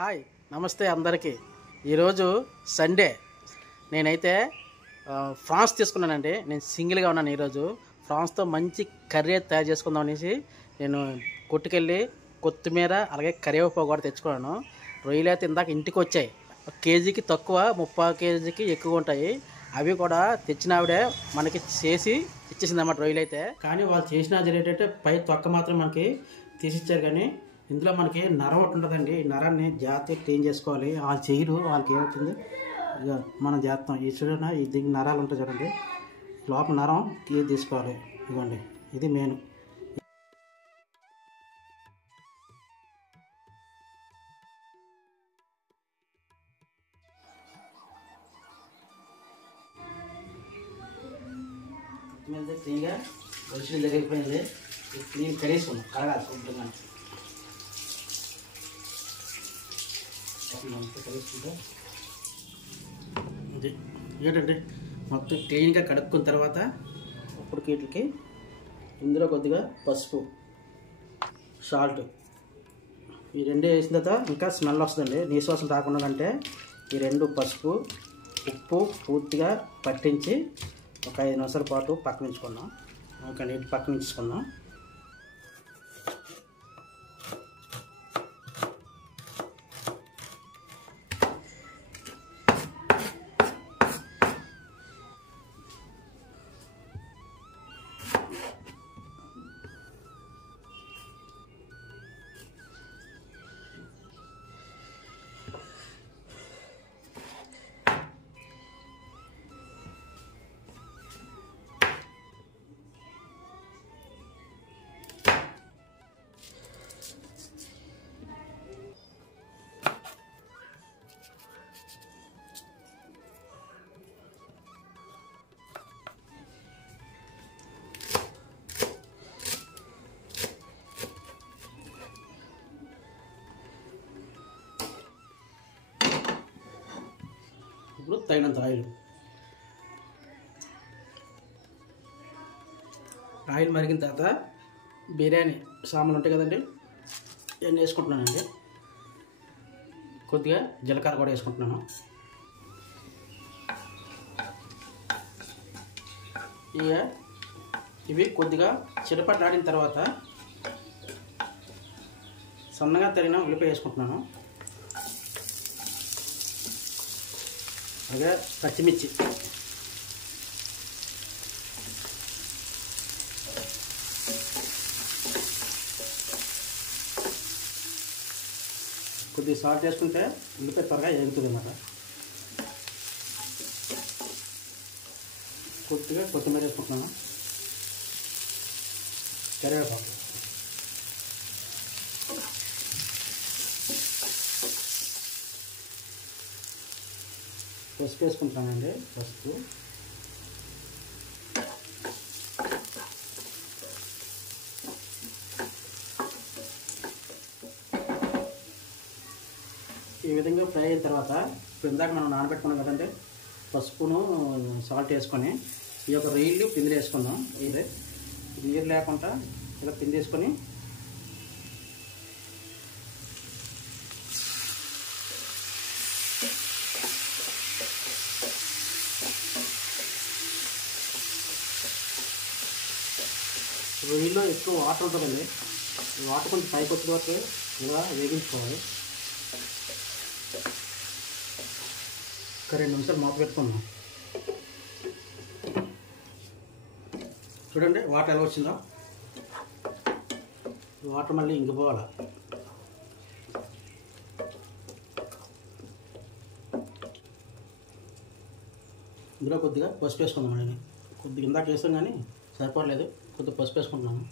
Hi నమస్తే అందరికీ. ఈరోజు సండే. నేనైతే ఫ్రాన్స్ తీసుకున్నానండి. నేను సింగిల్గా ఉన్నాను. ఈరోజు ఫ్రాన్స్తో మంచి కర్రీ తయారు చేసుకుందాం అనేసి నేను కొట్టుకెళ్ళి కొత్తిమీర అలాగే కరివేపాకు కూడా తెచ్చుకున్నాను. రొయ్యలు అయితే ఇందాక ఇంటికి వచ్చాయి. కేజీకి తక్కువ, 30 కేజీకి ఎక్కువ ఉంటాయి. అవి కూడా తెచ్చిన ఆవిడే మనకి చేసి ఇచ్చేసింది అన్నమాట రొయ్యలు అయితే. కానీ వాళ్ళు చేసిన ఏంటంటే పై తొక్క మాత్రం మనకి తీసిచ్చారు. కానీ ఇందులో మనకి నరం ఒకటి ఉంటుందండి. ఈ నరాన్ని జాగ్రత్తగా క్లీన్ చేసుకోవాలి. వాళ్ళు చేయరు, వాళ్ళకి ఏమవుతుంది ఇక మనం చేస్తాం. ఈ చూడండి, ఈ దీనికి నరాలు ఉంటాయి చూడండి, లోపల నరం తీసుకోవాలి. ఇదిగోండి, ఇది మెయిన్. క్లీన్గా వచ్చిన దగ్గరిపోయింది. క్లీన్ కడిగేసుకున్నాం, కడగాలి శుభ్రంగా. కలుసుకుంటే ఇది ఏంటంటే మొత్తం క్లీన్గా కడుక్కున్న తర్వాత ఇప్పుడు వీటికి ఇందులో కొద్దిగా పసుపు, సాల్ట్ ఈ రెండే వేసిన తర్వాత ఇంకా స్మెల్ వస్తుందండి. నీసువాసన రాకుండా అంటే ఈ రెండు పసుపు ఉప్పు పూర్తిగా పట్టించి ఒక 5 నిమిషాల పాటు పక్కన ఉంచుకున్నాం. ఒక నీటి పక్కన ఉంచుకున్నాం. ఇప్పుడు తగినంత ఆయిల్ మరిగిన తర్వాత బిర్యానీ సామాన్లు ఉంటాయి కదండి, ఇవన్నీ వేసుకుంటున్నానండి. కొద్దిగా జీలకర్ర కూడా వేసుకుంటున్నాను. ఇక ఇవి కొద్దిగా చిటపట్లాడిన తర్వాత సన్నగా తరిగిన ఉల్లిపాయ వేసుకుంటున్నాను. అలాగే పచ్చిమిర్చి, కొద్దిగా సాల్ట్ వేసుకుంటే ఉల్లిపాయ త్వరగా వేగుతుంది అన్నమాట. కొద్దిగా కొత్తిమీర వేసుకుంటున్నాను, కరివేపాకు, పసుపు వేసుకుంటానండి. పసుపు, ఈ విధంగా ఫ్రై అయిన తర్వాత ఇప్పుడు ఇందాక మనం నానబెట్టుకున్నాం కదండి, పసుపును సాల్ట్ వేసుకొని ఈ యొక్క రొయ్యలు పిండి వేసుకుందాం. నీరు లేకుండా ఇలా పిండి వేసుకొని రొయ్యలో ఎక్కువ వాటర్ ఉంటుందండి. వాటర్ కొంచెం పైకి వచ్చిన వరకు ఇలా వేగించుకోవాలి. ఒక 2 నిమిషాలు మూత పెట్టుకుందాం. చూడండి వాటర్ ఎలా వచ్చిందో. వాటర్ మళ్ళీ ఇంకిపోవాలి. ఇందులో కొద్దిగా పసుపు వేసుకుందామండి. కొద్దిగా ఇందాక వేస్తాం కానీ సరిపోలేదు, కొద్దిగా పసుపు వేసుకుంటున్నాను.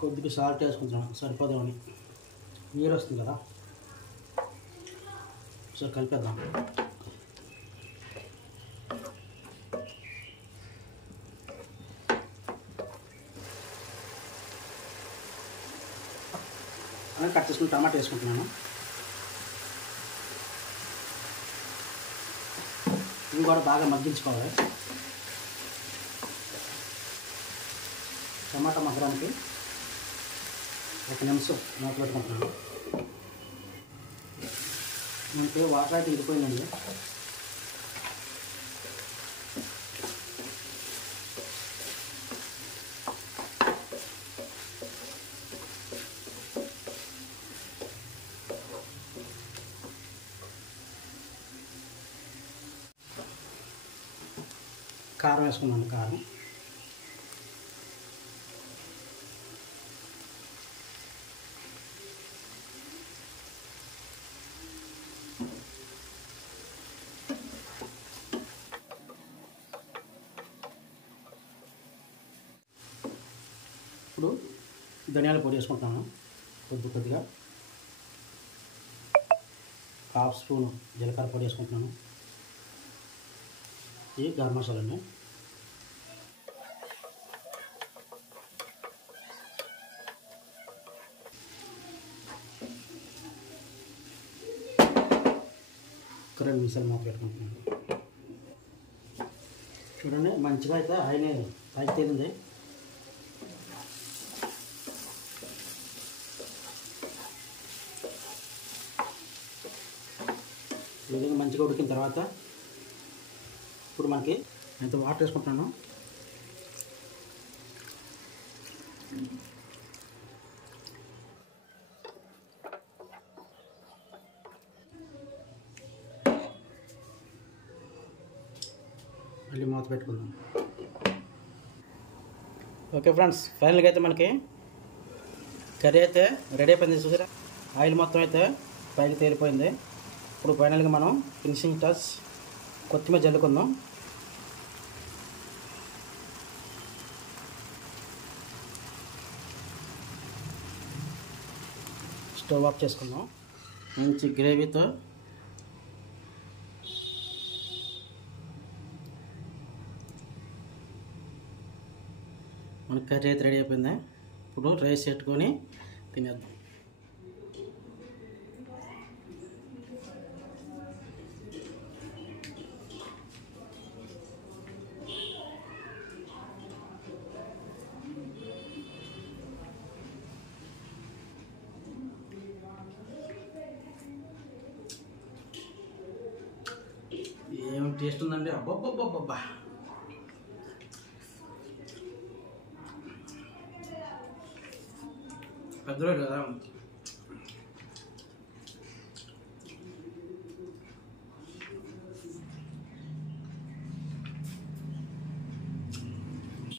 కొద్దిగా సాల్ట్ వేసుకుంటున్నాను, సరిపోదామని. నీరు వస్తుంది కదా, సో కలిపేద్దాం. అలాగే కట్ చేసుకుని టమాటా వేసుకుంటున్నాను. ఇవి కూడా బాగా మగ్గించుకోవాలి. టమాటా మగ్గడానికి 1 నిమిషం మూత పెట్టుకుంటున్నాను. మనకి వాటర్ అయితే ఇడిపోయిందండి. కారం వేసుకున్నాను. కారం ఇప్పుడు ధనియాల పొడి వేసుకుంటున్నాను. కొద్దిగా హాఫ్ స్పూన్ జీలకర్ర పొడి వేసుకుంటున్నాను. ఇది గరం మసాలా అండి. ఒక 2 నిమిషాలు మూత పెట్టుకుంటున్నాను. చూడండి మంచిగా అయితే ఆయిల్ పైకి తేలింది. ఈ విధంగా మంచిగా ఉడికిన తర్వాత ఇప్పుడు మనకి ఎంత వాటర్ వేసుకుంటున్నాను. మళ్ళీ మూత పెట్టుకుందాం. ఓకే ఫ్రెండ్స్, ఫైనల్గా అయితే మనకి కర్రీ అయితే రెడీ అయిపోయింది. చూసారా, ఆయిల్ మొత్తం అయితే పైకి తేలిపోయింది. ఇప్పుడు ఫైనల్గా మనం ఫినిషింగ్ టచ్ కొత్తిమీర జల్లుకుందాం. స్టవ్ ఆఫ్ చేసుకుందాం. మంచి గ్రేవీతో మన కర్రీ అయితే రెడీ అయిపోయింది. ఇప్పుడు రైస్ పెట్టుకొని తినేద్దాం. ఏం టేస్ట్ ఉందండి. అబ్బబ్బబ్బబ్బా, పెద్దవాడు కదా.